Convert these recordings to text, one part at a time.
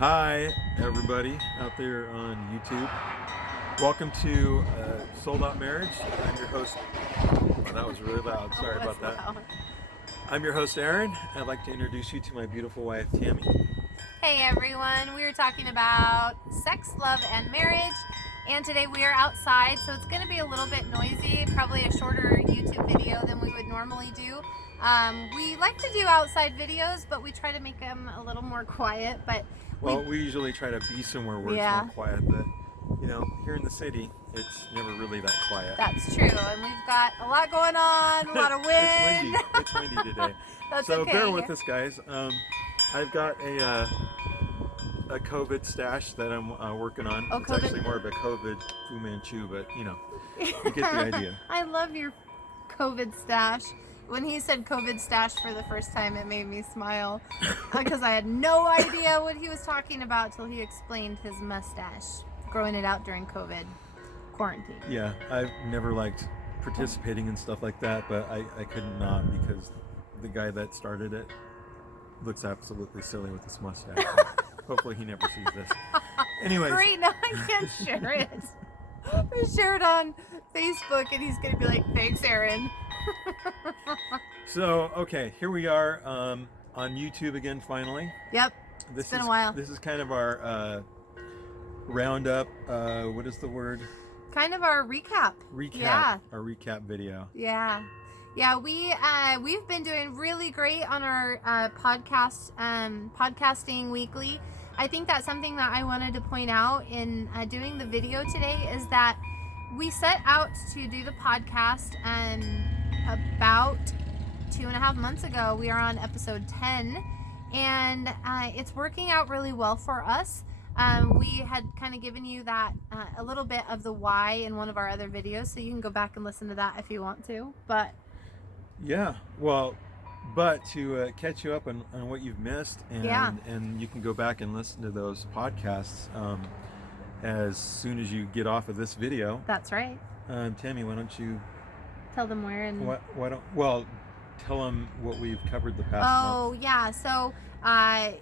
Hi, everybody out there on YouTube. Welcome to Sold Out Marriage. I'm your host. Oh, that was really loud. Sorry about that. Loud. I'm your host, Aaron. I'd like to introduce you to my beautiful wife, Tammy. Hey everyone, we are talking about sex, love, and marriage. And today we are outside, so it's going to be a little bit noisy, probably a shorter YouTube video than we would normally do. We like to do outside videos, but we try to make them a little more quiet. But Well, we usually try to be somewhere where it's more quiet, but here in the city, it's never really that quiet. That's true, and we've got a lot going on, a lot of wind. It's windy today. That's so okay. bear with us, guys. I've got a COVID stash that I'm working on. Oh, it's COVID. actually more of a COVID Fu Manchu, but you get the idea. I love your COVID stash. When he said COVID stash for the first time, it made me smile because I had no idea what he was talking about till he explained his mustache, growing it out during COVID quarantine. Yeah, I've never liked participating in stuff like that, but I could not because the guy that started it looks absolutely silly with his mustache. Hopefully he never sees this. Anyways. Great, now I can't share it. I share it on Facebook and he's going to be like, thanks, Aaron. So, okay, here we are on YouTube again, finally. Yep, it's been a while. This is kind of our roundup. What is the word? Kind of our recap. Yeah. Our recap video. Yeah. Yeah, we've been doing really great on our podcasting weekly. I think that's something that I wanted to point out in doing the video today is that we set out to do the podcast about 2.5 months ago. We are on episode 10, and it's working out really well for us. We had kind of given you that a little bit of the why in one of our other videos, so you can go back and listen to that if you want to. But yeah, well, but to catch you up on what you've missed, and you can go back and listen to those podcasts as soon as you get off of this video. That's right. Tammy, why don't you tell them where and tell them what we've covered the past month. Oh yeah, so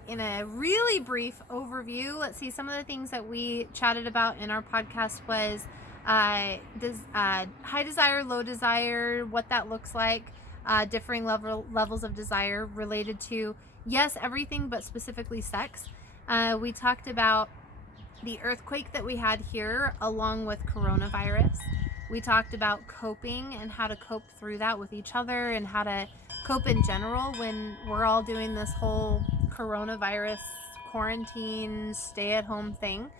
in a really brief overview, let's see, some of the things that we chatted about in our podcast was high desire, low desire, what that looks like, differing levels of desire related to, yes, everything, but specifically sex. We talked about the earthquake that we had here along with coronavirus. We talked about coping and how to cope through that with each other and how to cope in general when we're all doing this whole coronavirus quarantine stay-at-home thing.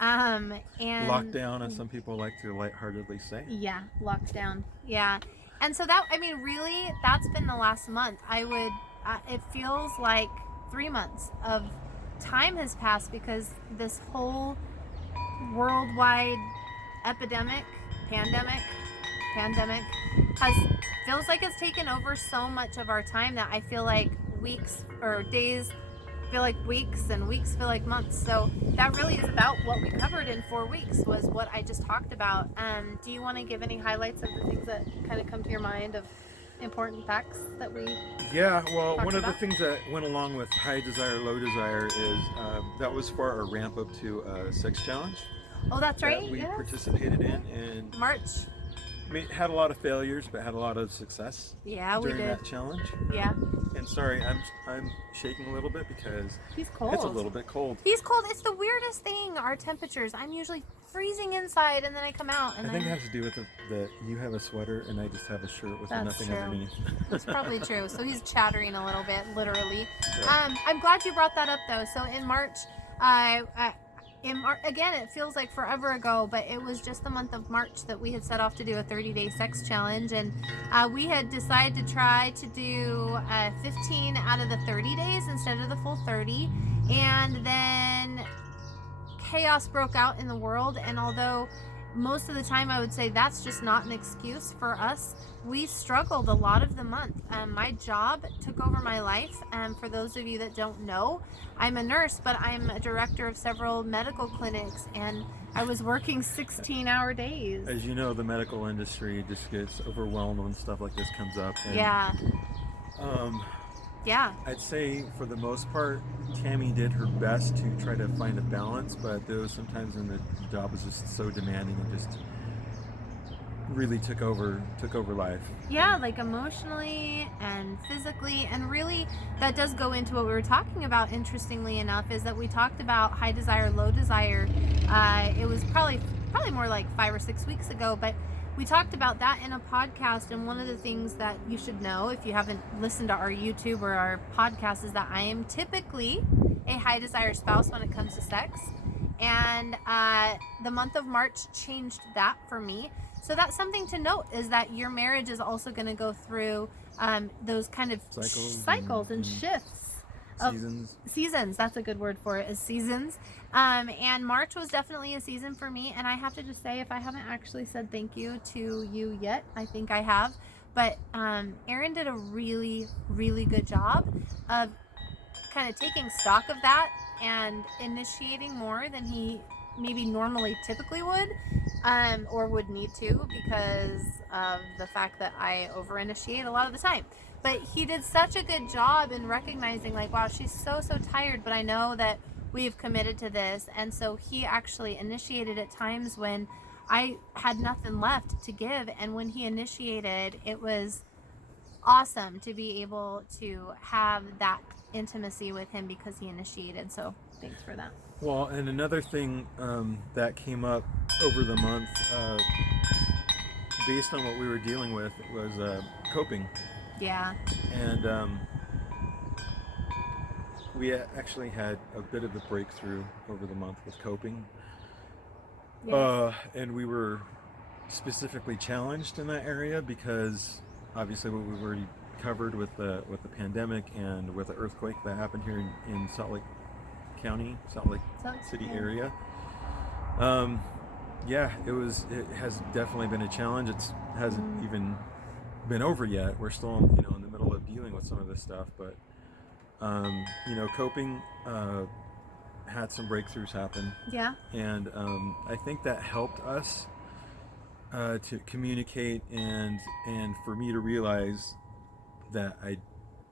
And lockdown, as some people like to lightheartedly say. Yeah, lockdown. Yeah. And so really, that's been the last month. It feels like 3 months of time has passed because this whole worldwide pandemic feels like it's taken over so much of our time that I feel like weeks or days feel like weeks and weeks feel like months. So that really is about what we covered in 4 weeks was what I just talked about. Do you want to give any highlights of the things that kind of come to your mind of important facts that we one of the things that went along with high desire, low desire is that was for our ramp up to sex challenge. Oh, that's right. That we participated in March. Had a lot of failures, but had a lot of success. Yeah, we did. During that challenge. Yeah. And sorry, I'm shaking a little bit because he's cold. It's a little bit cold. He's cold. It's the weirdest thing. Our temperatures. I'm usually freezing inside, and then I come out. And I think it has to do with the you have a sweater and I just have a shirt with nothing underneath. That's probably true. So he's chattering a little bit, literally. Yeah. I'm glad you brought that up, though. So in March, again, it feels like forever ago, but it was just the month of March that we had set off to do a 30-day sex challenge, and we had decided to try to do 15 out of the 30 days instead of the full 30, and then chaos broke out in the world, and although most of the time I would say that's just not an excuse for us, we struggled a lot of the month. My job took over my life. For those of you that don't know, I'm a nurse, but I'm a director of several medical clinics, and I was working 16-hour days. As you know, the medical industry just gets overwhelmed when stuff like this comes up. And, Yeah. I'd say for the most part, Tammy did her best to try to find a balance, but there was sometimes when the job was just so demanding and just really took over life. Yeah, like emotionally and physically, and really that does go into what we were talking about. Interestingly enough, is that we talked about high desire, low desire. It was probably more like 5 or 6 weeks ago, but we talked about that in a podcast. And one of the things that you should know if you haven't listened to our YouTube or our podcast is that I am typically a high desire spouse when it comes to sex, and the month of March changed that for me. So that's something to note, is that your marriage is also going to go through those kind of cycles and shifts. Seasons, that's a good word for it, is seasons. And March was definitely a season for me. And I have to just say, if I haven't actually said thank you to you yet, I think I have. But Aaron did a really, really good job of kind of taking stock of that and initiating more than he maybe normally typically would, or would need to, because of the fact that I over initiate a lot of the time. But he did such a good job in recognizing, like, wow, she's so tired, but I know that we've committed to this. And so he actually initiated at times when I had nothing left to give. And when he initiated, it was awesome to be able to have that intimacy with him because he initiated. So thanks for that. Well, and another thing that came up over the month, based on what we were dealing with, was coping. Yeah. And we actually had a bit of a breakthrough over the month with coping. Yes. And we were specifically challenged in that area because obviously what we've already covered with the pandemic and with the earthquake that happened here in Salt Lake County, Salt Lake City area. Yeah, it has definitely been a challenge. It hasn't even been over yet. We're still in the middle of dealing with some of this stuff, but coping had some breakthroughs happen. Yeah. And I think that helped us to communicate and for me to realize that I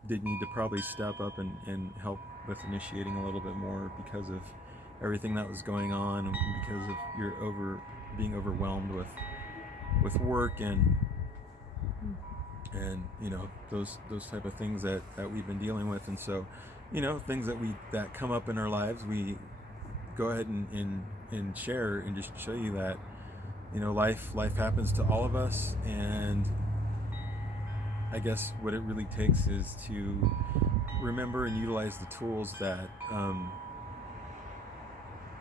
did need to probably step up and help with initiating a little bit more because of everything that was going on, and because of being overwhelmed with work and those type of things that we've been dealing with. And so things that come up in our lives, we go ahead and share and just show you that life happens to all of us. And I guess what it really takes is to remember and utilize the tools that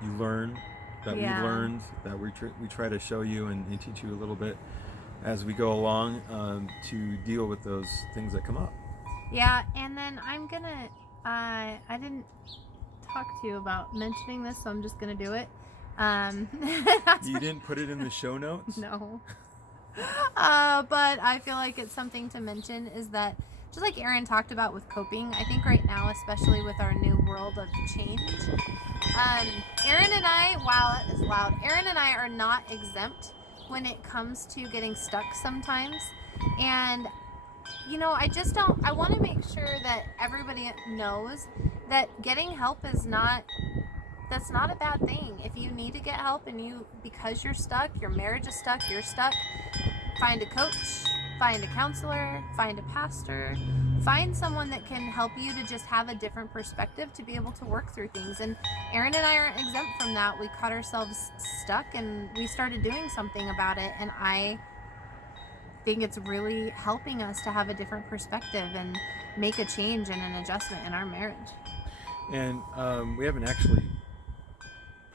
you learn, that we've learned, that we try to show you and teach you a little bit as we go along, to deal with those things that come up. Yeah, and then I'm gonna, I didn't talk to you about mentioning this, so I'm just gonna do it. You didn't put it in the show notes? No. But I feel like it's something to mention, is that just like Aaron talked about with coping, I think right now, especially with our new world of change, Aaron and I, wow, that is loud, Aaron and I are not exempt when it comes to getting stuck sometimes. And I want to make sure that everybody knows that getting help that's not a bad thing. If you need to get help because you're stuck, your marriage is stuck, you're stuck, find a coach, find a counselor, find a pastor, find someone that can help you to just have a different perspective to be able to work through things. And Aaron and I aren't exempt from that. We caught ourselves stuck and we started doing something about it. And I think it's really helping us to have a different perspective and make a change and an adjustment in our marriage. And we haven't actually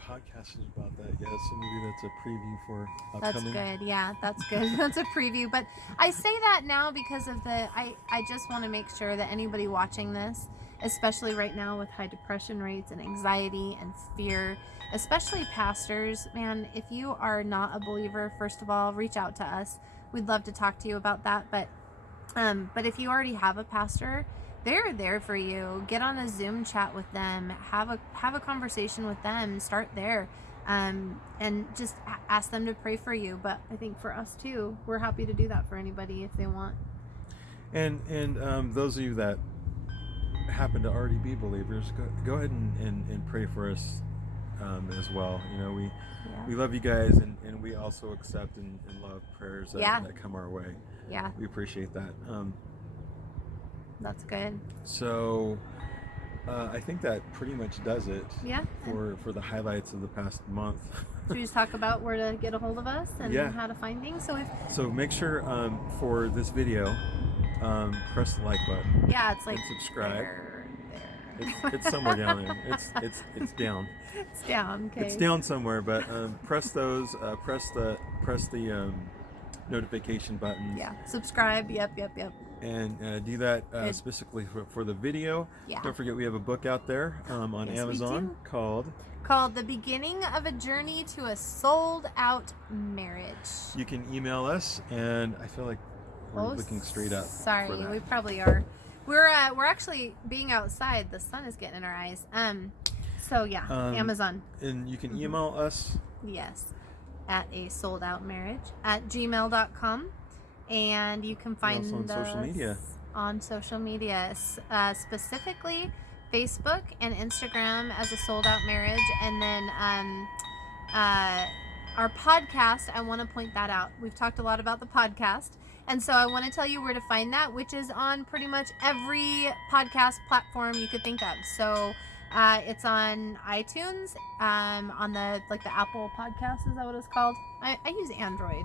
podcasted about that yet, so maybe that's a preview for upcoming. That's good. Yeah, that's good. That's a preview. But I say that now because of I just want to make sure that anybody watching this, especially right now with high depression rates and anxiety and fear, especially pastors, man, if you are not a believer, first of all, reach out to us. We'd love to talk to you about that. But if you already have a pastor, they're there for you. Get on a Zoom chat with them. Have a conversation with them. Start there, and just ask them to pray for you. But I think for us too, we're happy to do that for anybody if they want. And those of you that happen to already be believers, go ahead and pray for us as well. You know, we love you guys, and we also accept and love prayers that come our way. Yeah, We appreciate that. that's good. So I think that pretty much does it Yeah. for the highlights of the past month. Should we just talk about where to get a hold of us and Yeah. how to find things? So make sure for this video, press the like button. Yeah, it's like and subscribe. there. It's somewhere down there. It's down. It's down. Okay. It's down somewhere, but press those. Press the notification buttons. Yeah. Subscribe. Yep. And do that specifically for the video. Yeah. Don't forget we have a book out there on Yes, we Amazon do. called The Beginning of a Journey to a Sold Out Marriage. You can email us, and I feel like we're looking straight up. Sorry, for that. we probably are. We're actually being outside. The sun is getting in our eyes. So yeah, Amazon. And you can email us. Yes, at a sold out marriage at gmail.com. And you can find also on us social media. on social media, specifically Facebook and Instagram as a sold out marriage. And then our podcast, I want to point that out. We've talked a lot about the podcast. And so I want to tell you where to find that, which is on pretty much every podcast platform you could think of. So it's on iTunes, on the Apple Podcast, is that what it's called? I use Android.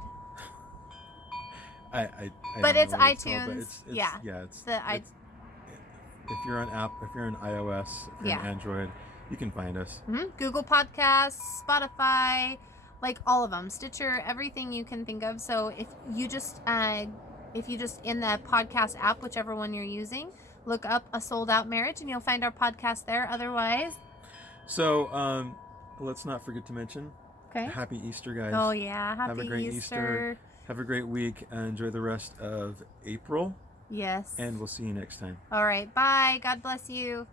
I But don't it's know what it's iTunes. called, but it's Yeah. it's if you're on if you're on iOS, if you're on Android, you can find us. Google Podcasts, Spotify, like all of them, Stitcher, everything you can think of. So if you just in the podcast app, whichever one you're using, look up A Sold Out Marriage and you'll find our podcast there. Otherwise, so let's not forget to mention Happy Easter, guys. Oh yeah, Have a great Easter. Have a great week. Enjoy the rest of April. Yes. And we'll see you next time. All right. Bye. God bless you.